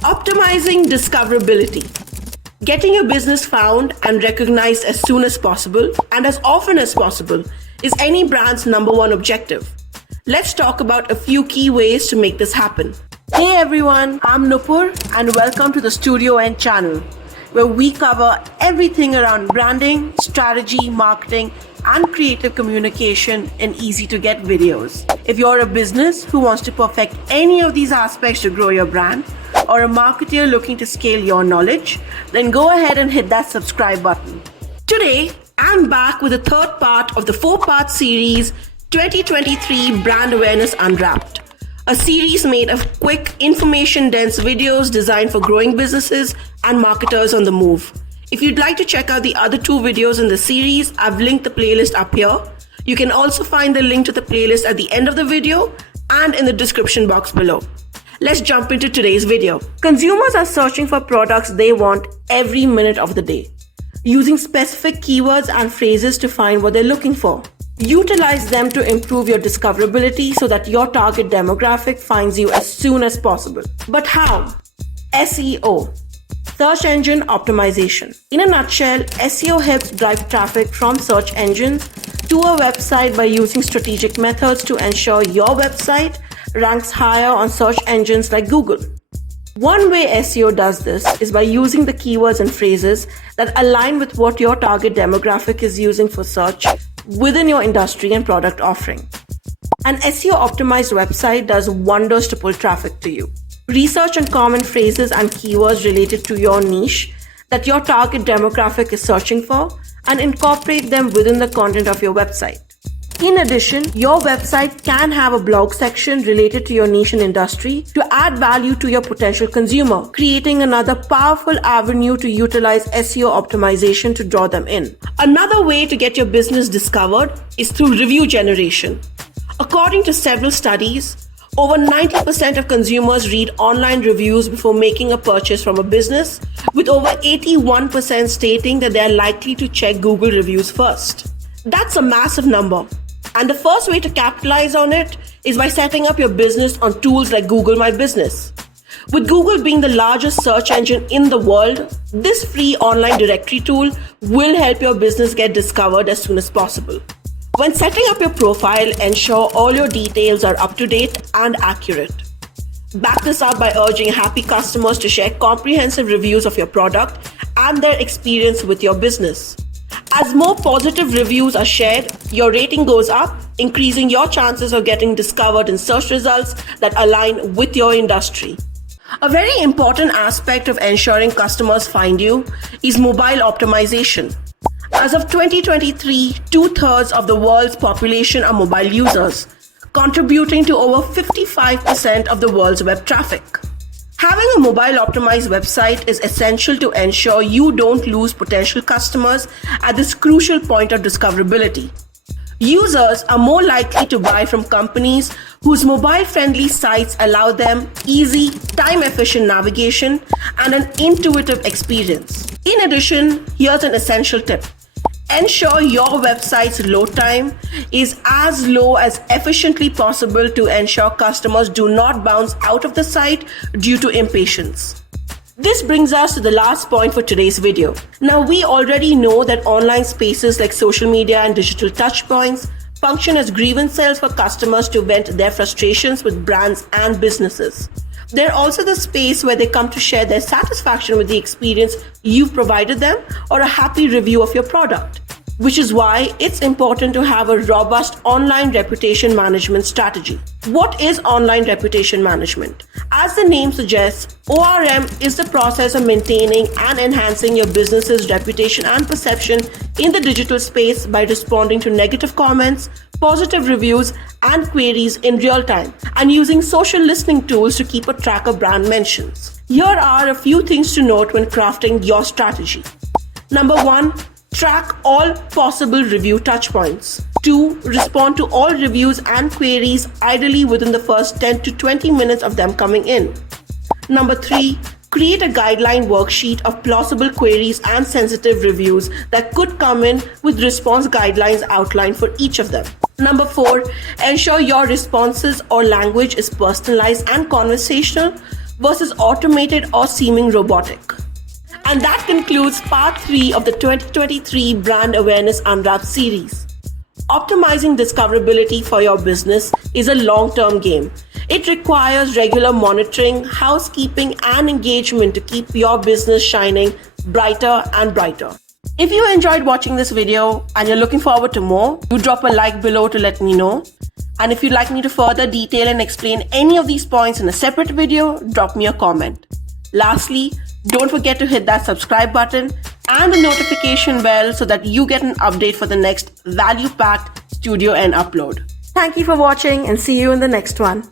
Optimizing discoverability. Getting your business found and recognized as soon as possible and as often as possible is any brand's number one objective. Let's talk about a few key ways to make this happen. Hey everyone, I'm Nupur and welcome to the Studio N channel, where we cover everything around branding, strategy, marketing, and creative communication in easy-to-get videos. If you're a business who wants to perfect any of these aspects to grow your brand, or a marketer looking to scale your knowledge, then go ahead and hit that subscribe button. Today, I'm back with the third part of the 4-part series 2023 Brand Awareness Unwrapped, a series made of quick, information-dense videos designed for growing businesses and marketers on the move. If you'd like to check out the other 2 videos in the series, I've linked the playlist up here. You can also find the link to the playlist at the end of the video and in the description box below. Let's jump into today's video. Consumers are searching for products they want every minute of the day, using specific keywords and phrases to find what they're looking for. Utilize them to improve your discoverability so that your target demographic finds you as soon as possible. But how? SEO. Search engine optimization. In a nutshell, SEO helps drive traffic from search engines to a website by using strategic methods to ensure your website ranks higher on search engines like Google. One way SEO does this is by using the keywords and phrases that align with what your target demographic is using for search within your industry and product offering. An SEO optimized website does wonders to pull traffic to you. Research on common phrases and keywords related to your niche that your target demographic is searching for and incorporate them within the content of your website. In addition, your website can have a blog section related to your niche and industry to add value to your potential consumer, creating another powerful avenue to utilize SEO optimization to draw them in. Another way to get your business discovered is through review generation. According to several studies, over 90% of consumers read online reviews before making a purchase from a business, with over 81% stating that they are likely to check Google reviews first. That's a massive number. And the first way to capitalize on it is by setting up your business on tools like Google My Business. With Google being the largest search engine in the world, this free online directory tool will help your business get discovered as soon as possible. When setting up your profile, ensure all your details are up to date and accurate. Back this up by urging happy customers to share comprehensive reviews of your product and their experience with your business. As more positive reviews are shared, your rating goes up, increasing your chances of getting discovered in search results that align with your industry. A very important aspect of ensuring customers find you is mobile optimization. As of 2023, 2/3 of the world's population are mobile users, contributing to over 55% of the world's web traffic. Having a mobile optimized website is essential to ensure you don't lose potential customers at this crucial point of discoverability. Users are more likely to buy from companies whose mobile-friendly sites allow them easy, time-efficient navigation and an intuitive experience. In addition, here's an essential tip. Ensure your website's load time is as low as efficiently possible to ensure customers do not bounce out of the site due to impatience. This brings us to the last point for today's video. Now, we already know that online spaces like social media and digital touchpoints function as grievance cells for customers to vent their frustrations with brands and businesses. They're also the space where they come to share their satisfaction with the experience you've provided them or a happy review of your product, which is why it's important to have a robust online reputation management strategy. What is online reputation management? As the name suggests, ORM is the process of maintaining and enhancing your business's reputation and perception in the digital space by responding to negative comments, positive reviews, and queries in real time, and using social listening tools to keep a track of brand mentions. Here are a few things to note when crafting your strategy. Number 1, track all possible review touchpoints. 2, respond to all reviews and queries ideally within the first 10 to 20 minutes of them coming in. Number 3, create a guideline worksheet of plausible queries and sensitive reviews that could come in with response guidelines outlined for each of them. Number 4, ensure your responses or language is personalized and conversational versus automated or seeming robotic. And that concludes part 3 of the 2023 Brand Awareness Unwrapped series. Optimizing discoverability for your business is a long-term game. It requires regular monitoring, housekeeping, and engagement to keep your business shining brighter and brighter. If you enjoyed watching this video and you're looking forward to more, do drop a like below to let me know. And if you'd like me to further detail and explain any of these points in a separate video, drop me a comment. Lastly, don't forget to hit that subscribe button and the notification bell so that you get an update for the next value-packed Studio N upload. Thank you for watching and see you in the next one.